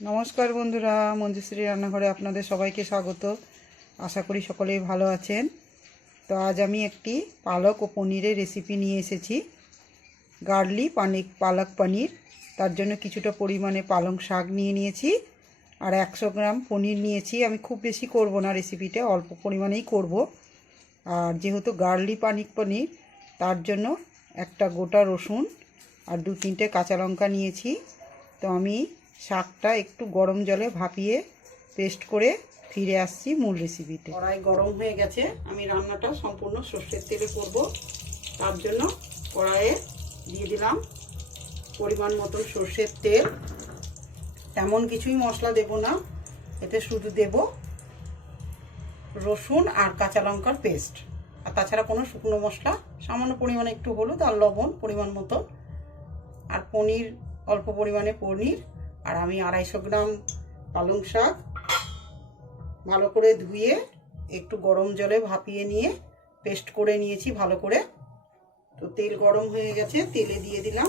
নমস্কার বন্ধুরা, মঞ্জুশ্রী রান্নাঘরে আপনাদের সবাইকে স্বাগত। আশা করি সকলেই ভালো আছেন। তো আজ আমি একটি পালক ও পনিরের রেসিপি নিয়ে এসেছি। গার্লি পানিক পালক পনির। তার জন্য কিছুটা পরিমাণে পালং শাক নিয়ে নিয়েছি। আর একশো গ্রাম পনির নিয়েছি। আমি খুব বেশি করব না রেসিপিটা অল্প পরিমাণেই করব। আর যেহেতু গার্লি পানিক পনির, তার জন্য একটা গোটা রসুন আর দু তিনটে কাঁচা লঙ্কা নিয়েছি। তো আমি শাকটা একটু গরম জলে ভাপিয়ে পেস্ট করে ফিরে আসছি মূল রেসিপিতে কড়াই গরম হয়ে গেছে। আমি রান্নাটা সম্পূর্ণ সর্ষের তেলে করব। তার জন্য কড়াইয়ে দিয়ে দিলাম পরিমাণ মতন সর্ষের তেল। তেমন কিছুই মশলা দেব না। এতে শুধু দেব রসুন আর কাঁচা লঙ্কার পেস্ট। আর তাছাড়া কোনো শুকনো মশলা, সামান্য পরিমাণে একটু হলুদ আর লবণ পরিমাণ মতো আর পনির, অল্প পরিমাণে পনির আর আমি আড়াইশো গ্রাম পালং শাক ভালো করে ধুয়ে, একটু গরম জলে ভাপিয়ে নিয়ে পেস্ট করে নিয়েছি ভালো করে। তো তেল গরম হয়ে গেছে, তেলে দিয়ে দিলাম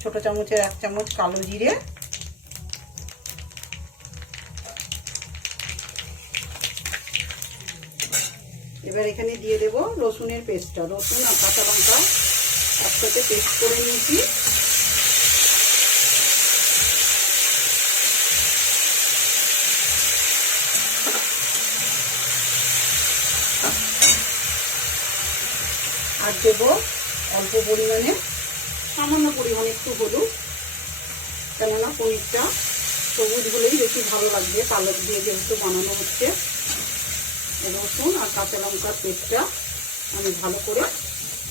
ছোট চামচের এক চামচ কালো জিরে। এবার এখানে দিয়ে দেব রসুনের পেস্টটা। রসুন আর কাঁচা লঙ্কা একসাথে পেস্ট করে নিয়েছি। আর দেব অল্প পরিমাণে, সামান্য পরিমাণে একটু হলুদ। কেননা পনিরটা সবুজ হলেই বেশি ভালো লাগবে, পালক দিয়ে যেহেতু বানানো হচ্ছে। রসুন আর কাঁচা লঙ্কার পেস্টটা আমি ভালো করে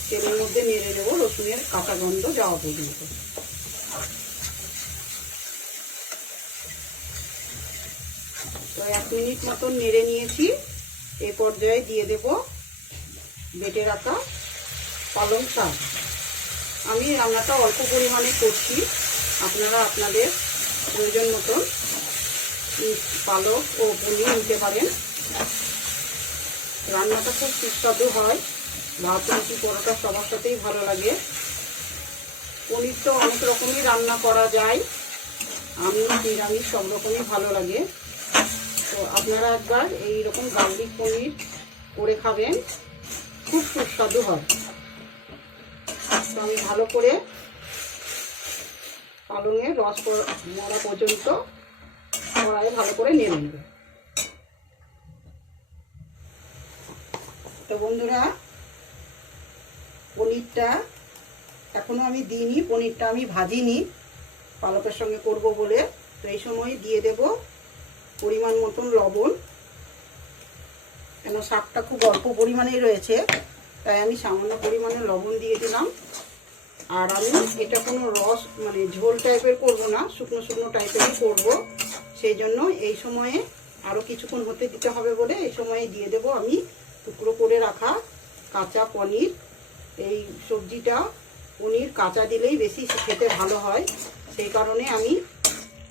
তেলের মধ্যে নেড়ে নেব, রসুনের কাঁচা গন্ধ যাওয়া পর্যন্ত। তো এক মিনিট মতন নেড়ে নিয়েছি, এ পর্যায়ে দিয়ে দেব বেটে রাখা পালং শাক। আমি রান্নাটা অল্প পরিমাণে করছি। আপনারা আপনাদের প্রয়োজন মতন পালক ও পনির নিতে পারেন। রান্নাটা খুব সুস্বাদু হয়। ভাত, রুটি, পরোটা সবার সাথেই ভালো লাগে। পনির তো অনেক রকমই রান্না করা যায়। আমি নিরামিষ সব রকমই ভালো লাগে। তো আপনারা একবার এই রকম গার্লিক পনির করে খাবেন। খুব সুস্বাদু হয়। আমি ভালো করে পালঙের রস মরা পর্যন্ত কড়াই ভালো করে নেড়ে নেবে। তো বন্ধুরা, পনিরটা এখনও আমি দিইনি, পনিরটা আমি ভাজিনি, পালকের সঙ্গে করব বলে। তো এই সময় দিয়ে দেব পরিমাণ মতন লবণ। কেন শাকটা খুব অল্প পরিমাণেই রয়েছে। তাই আমি সামান্য পরিমাণে লবণ দিয়ে দিলাম। আর আমি এটা কোনো রস মানে ঝোল টাইপের করব না, শুকনো শুকনো টাইপেরই করব। সেই জন্য এই সময়ে আরও কিছুক্ষণ হতে দিতে হবে বলে এই সময়ে দিয়ে দেব আমি টুকরো করে রাখা কাঁচা পনির। এই সবজিটা পনির কাঁচা দিলেই বেশি খেতে ভালো হয়। সেই কারণে আমি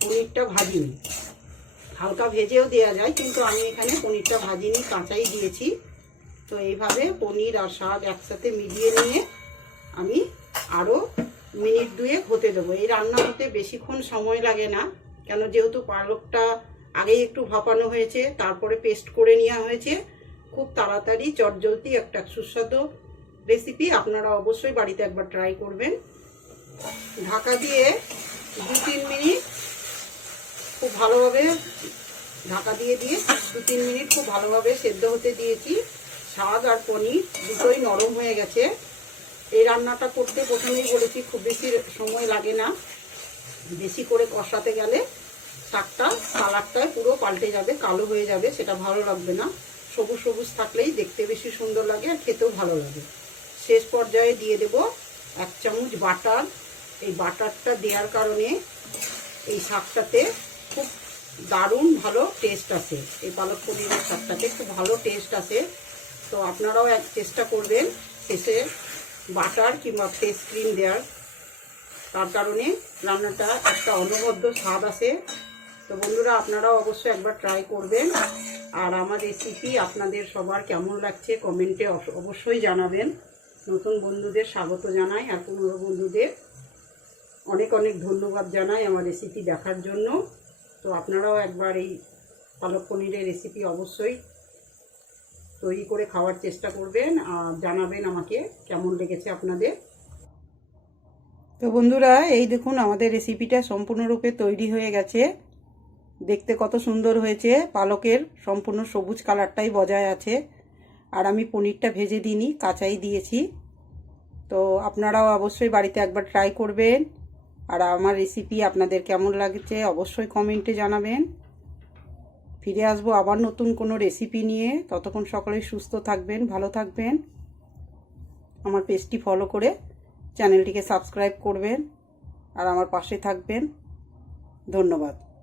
পনিরটা ভাজিনি। হালকা ভেজেও দেওয়া যায়, কিন্তু আমি এখানে পনিরটা ভাজিনি, কাঁচাই দিয়েছি। তো এইভাবে পনির আর শাক একসাথে মিলিয়ে নিয়ে আমি আরও মিনিট দুয়েক হতে দেবো। এই রান্না হতে বেশিক্ষণ সময় লাগে না, কেন যেহেতু পালকটা আগেই একটু ভাপানো হয়েছে, তারপরে পেস্ট করে নেওয়া হয়েছে, খুব তাড়াতাড়ি চটজলদি একটা সুস্বাদু রেসিপি আপনারা অবশ্যই বাড়িতে একবার ট্রাই করবেন। ঢাকা দিয়ে দু তিন মিনিট খুব ভালোভাবে ঢাকা দিয়ে দিয়ে দু তিন মিনিট খুব ভালোভাবে সেদ্ধ হতে দিয়েছি। শাক আর পনির দুটোই নরম হয়ে গেছে। এই রান্নাটা করতে প্রথমেই বলেছি, খুব বেশি সময় লাগে না। বেশি করে কষাতে গেলে শাকটা কালারটায় পুরো পাল্টে যাবে, কালো হয়ে যাবে, সেটা ভালো লাগবে না। সবুজ সবুজ থাকলেই দেখতে বেশি সুন্দর লাগে আর খেতেও ভালো লাগে। শেষ পর্যায়ে দিয়ে দেব এক চামচ বাটার। এই বাটারটা দেওয়ার কারণে এই শাকটাতে খুব দারুণ ভালো টেস্ট আসে। এই পালক পনিরের শাকটাতে খুব ভালো টেস্ট আসে। তো আপনারাও এক চেষ্টা করবেন শেষে বাটার কিংবা ফেস ক্রিম দেওয়ার। তার কারণে রান্নাটা একটা অনবদ্য স্বাদ আসে। তো বন্ধুরা, আপনারাও অবশ্যই একবার ট্রাই করবেন। আর আমার রেসিপি আপনাদের সবার কেমন লাগছে কমেন্টে অবশ্যই জানাবেন। নতুন বন্ধুদের স্বাগত জানাই আর পুরনো বন্ধুদের। অনেক অনেক ধন্যবাদ জানাই আমার রেসিপি দেখার জন্য। তো আপনারাও একবার এই পালক পনিরের রেসিপি অবশ্যই তৈরি করে খাওয়ার চেষ্টা করবেন আর জানাবেন আমাকে কেমন লেগেছে আপনাদের। তো বন্ধুরা, এই দেখুন আমাদের রেসিপিটা সম্পূর্ণরূপে তৈরি হয়ে গেছে। দেখতে কত সুন্দর হয়েছে, পালকের সম্পূর্ণ সবুজ কালারটাই বজায় আছে। আর আমি পনিরটা ভেজে দিইনি, কাঁচাই দিয়েছি। তো আপনারাও অবশ্যই বাড়িতে একবার ট্রাই করবেন। আর আমার রেসিপি আপনাদের কেমন লাগছে, অবশ্যই কমেন্টে জানাবেন। ফিরে আসব আবার নতুন কোনো রেসিপি নিয়ে। ততক্ষণ সকলে সুস্থ থাকবেন, ভালো থাকবেন। আমার পেজটি ফলো করে চ্যানেলটিকে সাবস্ক্রাইব করবেন। আর আমার পাশে থাকবেন। ধন্যবাদ।